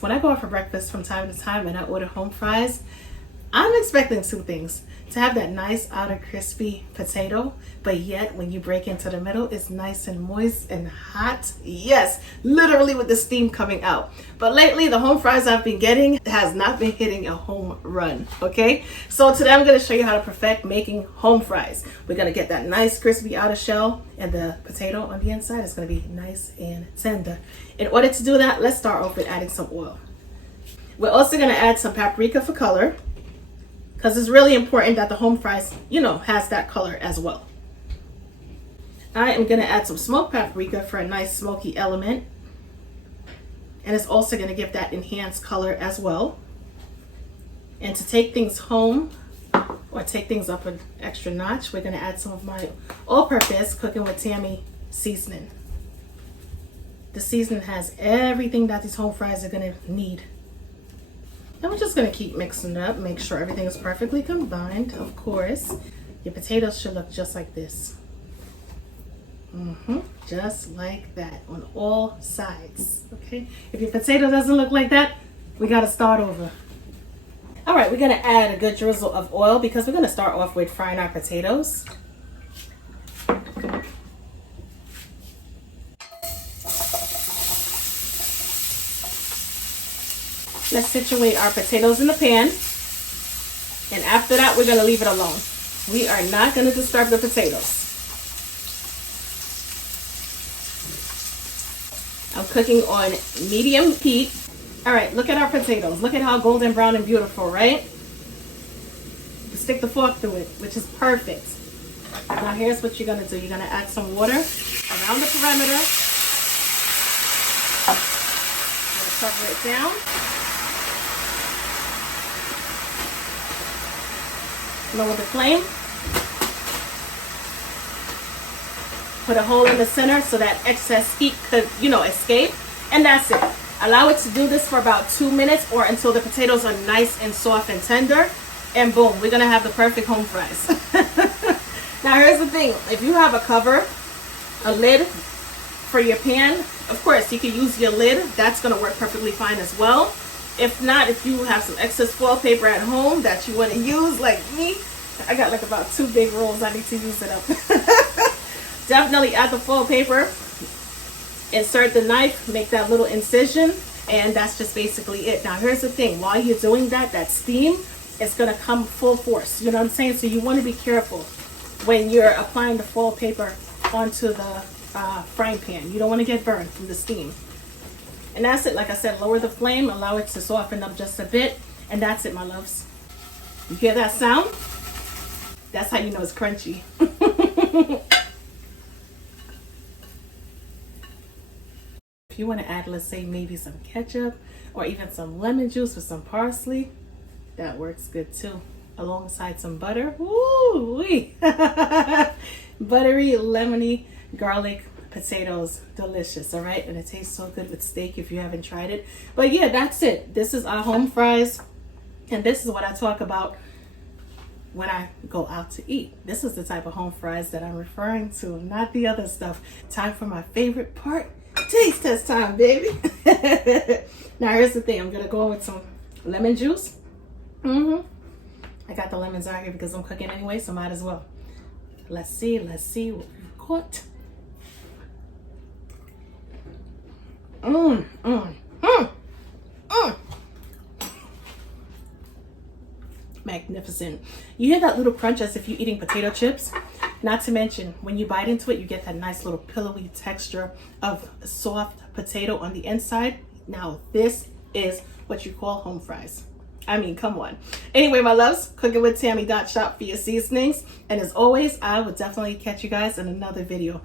When I go out for breakfast from time to time and I order home fries, I'm expecting two things. To have that nice outer crispy potato, but yet when you break into the middle, it's nice and moist and hot. Yes, literally with the steam coming out. But lately, the home fries I've been getting has not been hitting a home run, okay? So today I'm gonna show you how to perfect making home fries. We're gonna get that nice crispy outer shell and the potato on the inside is gonna be nice and tender. In order to do that, let's start off with adding some oil. We're also gonna add some paprika for color, because it's really important that the home fries, has that color as well. I am gonna add some smoked paprika for a nice smoky element. And it's also gonna give that enhanced color as well. And to take things home, or take things up an extra notch, we're gonna add some of my all-purpose Cooking with Tammy seasoning. The seasoning has everything that these home fries are gonna need. And we're just gonna keep mixing it up, make sure everything is perfectly combined. Of course, your potatoes should look just like this. Just like that on all sides, okay? If your potato doesn't look like that, we gotta start over. All right, we're gonna add a good drizzle of oil because we're gonna start off with frying our potatoes. Let's situate our potatoes in the pan. And after that, we're gonna leave it alone. We are not gonna disturb the potatoes. I'm cooking on medium heat. All right, look at our potatoes. Look at how golden brown and beautiful, right? You stick the fork through it, which is perfect. Now here's what you're gonna do. You're gonna add some water around the perimeter. Cover it down. Lower the flame. Put a hole in the center so that excess heat could, escape. And that's it. Allow it to do this for about 2 minutes or until the potatoes are nice and soft and tender. And boom, we're gonna have the perfect home fries. Now here's the thing. If you have a cover, a lid for your pan, of course you can use your lid. That's gonna work perfectly fine as well. If not, if you have some excess foil paper at home that you want to use, like me, I got like about 2 big rolls. I need to use it up. Definitely add the foil paper, insert the knife, make that little incision, and that's just basically it. Now here's the thing, while you're doing that, that steam is going to come full force. You know what I'm saying? So you want to be careful when you're applying the foil paper onto the frying pan. You don't want to get burned from the steam. And that's it. Like I said, lower the flame, allow it to soften up just a bit, and that's it, my loves. You hear that sound? That's how you know it's crunchy. If you want to add, let's say, maybe some ketchup or even some lemon juice with some parsley, that works good too. Alongside some butter. Woo-wee. Buttery, lemony, garlic potatoes, delicious. All right, and it tastes so good with steak if you haven't tried it. But yeah, that's it. This is our home fries, and this is what I talk about when I go out to eat. This is the type of home fries that I'm referring to, not the other stuff. Time for my favorite part, taste test time, baby. Now here's the thing, I'm gonna go with some lemon juice. I got the lemons out here because I'm cooking anyway, so might as well. Let's see what we've got. Magnificent. You hear that little crunch as if you're eating potato chips. Not to mention, when you bite into it, you get that nice little pillowy texture of soft potato on the inside. Now, this is what you call home fries. I mean, come on. Anyway, my loves, cookingwithtammy.shop for your seasonings. And as always, I will definitely catch you guys in another video.